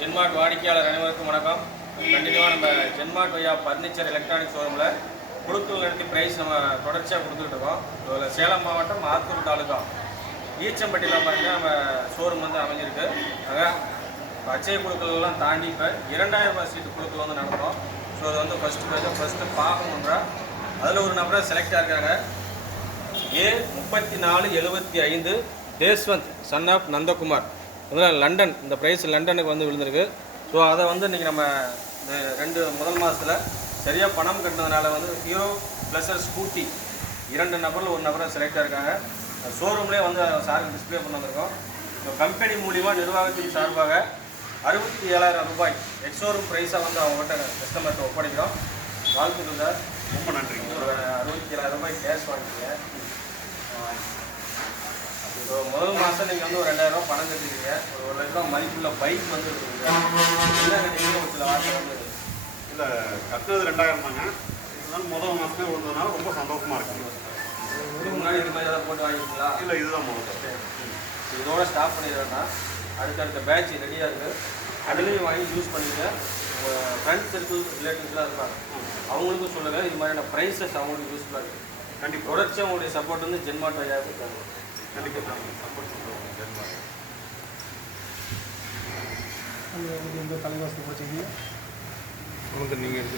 ஜென்மார்ட் வாடிக்கையாளர் அனைவருக்கும் வணக்கம். கண்டினியூவாக நம்ம ஜென்மார்ட் வையா ஃபர்னிச்சர் எலக்ட்ரானிக் ஷோரூமில் குழுக்கள் நடத்தி ப்ரைஸ் நம்ம தொடர்ச்சியாக கொடுத்துக்கிட்டு இருக்கோம். இதில் சேலம் மாவட்டம் ஆத்தூர் தாலுகா. ஈச்சம்பட்டியில் பார்த்தீங்கன்னா நம்ம ஷோரூம் வந்து அமைஞ்சிருக்கு. அதான் அச்சய குழுக்கள்லாம் தாண்டி இப்போ இரண்டாயிரம் ரூபாய் சீட்டு குழுக்கள் வந்து நடந்தோம் ஸோ அது வந்து ஃபஸ்ட்டு ப்ரைஸாக ஃபஸ்ட்டு பார்க்கணுன்றா அதில் ஒரு நபரை செலக்ட் ஆகிருக்காங்க ஏ முப்பத்தி நாலு எழுபத்தி ஐந்து தேஸ்வந்த் சன் ஆஃப் நந்தகுமார். முதல்ல லண்டன் இந்த ப்ரைஸ் லண்டனுக்கு வந்து விழுந்திருக்கு. ஸோ அதை வந்து இன்றைக்கி நம்ம இந்த ரெண்டு முதல் மாதத்தில் சரியாக பணம் கட்டினதுனால வந்து ஹீரோ ப்ளஸர் ஸ்கூட்டி இரண்டு நபரில் ஒரு நபரை செலக்ட் ஆயிருக்காங்க ஷோரூம்லேயே வந்து சாருக்கு டிஸ்ப்ளே பண்ண வந்திருக்கோம். ஸோ கம்பெனி மூலிமா நிர்வாகத்தின் சார்பாக அறுபத்தி ஏழாயிரம் ரூபாய் எக்ஸோரூம் ப்ரைஸாக வந்து அவங்ககிட்ட கஸ்டமர்கிட்ட ஒப்படைக்கிறோம். வாழ்த்துக்கள் சார். ரொம்ப ஒரு அறுபத்தி ஏழாயிரம் ரூபாய் கேஷ் வாங்கிக்கீங்க ஸோ முதல் மாதம் நீங்கள் வந்து ஒரு ரெண்டாயிரம் ரூபாய் பணம் கட்டிருக்கீங்க. ஒரு ஒரு லட்சம் ரூபாய் மதிப்புள்ள பைக் வந்து இருக்குது என்ன கட்டிங்க ஒரு சில வார்த்தை வந்து இல்லை கட்டுறது ரெண்டாயிரம் தாங்க. இருந்தாலும் முதல் மாதமே விழுந்ததுனால ரொம்ப சந்தோஷமா இருக்குங்க இதுக்கு முன்னாடி இது மாதிரி ஏதாவது போட்டு வாங்கிக்கலாம் இல்லை இதுதான் முதல் இதோட ஸ்டாப் பண்ணிடுறேன்னா அடுத்தடுத்த பேட்ச் ரெடியாக இருக்குது அதுலேயும் வாங்கி யூஸ் பண்ணிட்டு உங்கள் ஃப்ரெண்ட்ஸ் சர்க்கிள் ரிலேட்டிவ்ஸ்லாம் இருப்பாங்க. அவங்களுக்கும் சொல்லுங்கள் இது மாதிரியான ப்ரைஸஸ் அவங்களுக்கு யூஸ்ஃபுல்லாக இருக்குது கண்டிப்பாக தொடர்ச்சியாக உங்களுடைய சப்போர்ட் வந்து ஜென்மாட் ஐயாவுக்கு கண்டிப்பாக சப்போர்ட் பண்ணுறோம் அந்த இந்த தலைவாசல் போச்சுங்க உங்களுக்கு நீங்கள்